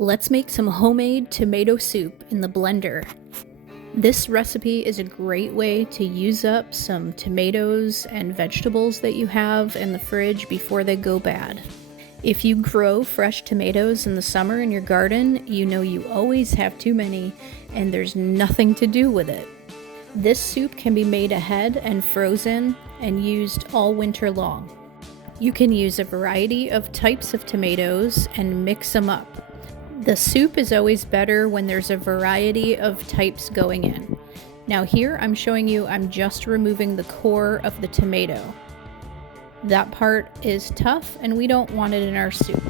Let's make some homemade tomato soup in the blender. This recipe is a great way to use up some tomatoes and vegetables that you have in the fridge before they go bad. If you grow fresh tomatoes in the summer in your garden, you know you always have too many and there's nothing to do with it. This soup can be made ahead and frozen and used all winter long. You can use a variety of types of tomatoes and mix them up. The soup is always better when there's a variety of types going in. Now here I'm showing you I'm just removing the core of the tomato. That part is tough and we don't want it in our soup.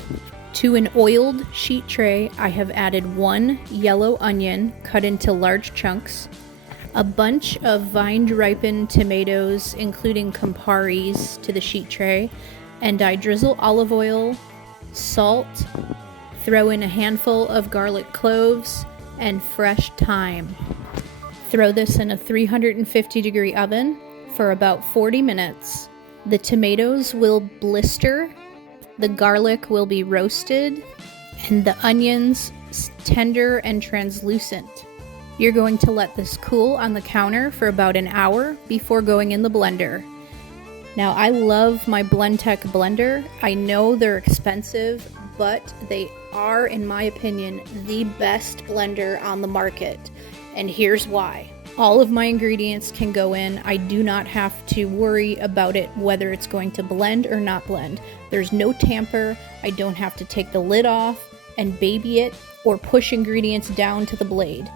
To an oiled sheet tray, I have added 1 yellow onion cut into large chunks, a bunch of vine-ripened tomatoes, including Camparis, to the sheet tray, and I drizzle olive oil, salt, throw in a handful of garlic cloves, and fresh thyme. Throw this in a 350-degree oven for about 40 minutes. The tomatoes will blister, the garlic will be roasted, and the onions tender and translucent. You're going to let this cool on the counter for about an hour before going in the blender. Now I love my Blendtec blender. I know they're expensive, but they are, in my opinion, the best blender on the market. And here's why. All of my ingredients can go in. I do not have to worry about it whether it's going to blend or not blend. There's no tamper. I don't have to take the lid off and baby it or push ingredients down to the blade.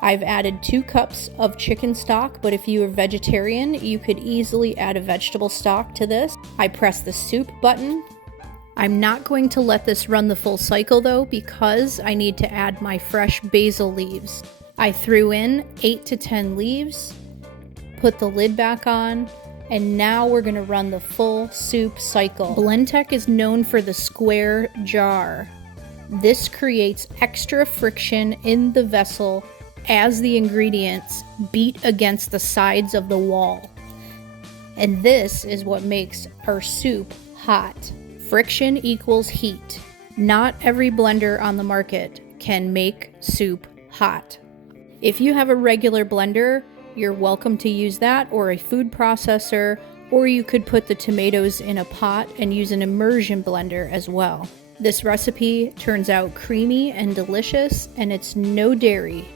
I've added 2 cups of chicken stock, but if you are vegetarian, you could easily add a vegetable stock to this. I press the soup button. I'm not going to let this run the full cycle though, because I need to add my fresh basil leaves. I threw in 8 to 10 leaves, put the lid back on, and now we're going to run the full soup cycle. Blendtec is known for the square jar. This creates extra friction in the vessel as the ingredients beat against the sides of the wall. And this is what makes our soup hot. Friction equals heat. Not every blender on the market can make soup hot. If you have a regular blender, you're welcome to use that, or a food processor, or you could put the tomatoes in a pot and use an immersion blender as well. This recipe turns out creamy and delicious, and it's no dairy.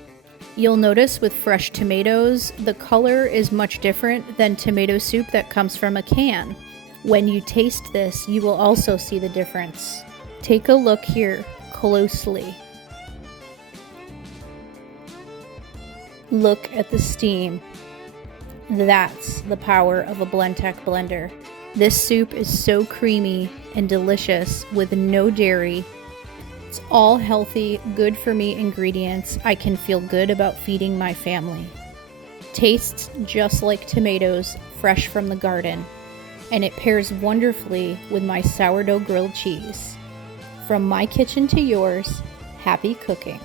You'll notice with fresh tomatoes, the color is much different than tomato soup that comes from a can. When you taste this, you will also see the difference. Take a look here closely. Look at the steam. That's the power of a Blendtec blender. This soup is so creamy and delicious with no dairy. It's all healthy, good for me ingredients. I can feel good about feeding my family. Tastes just like tomatoes fresh from the garden. And it pairs wonderfully with my sourdough grilled cheese. From my kitchen to yours, happy cooking.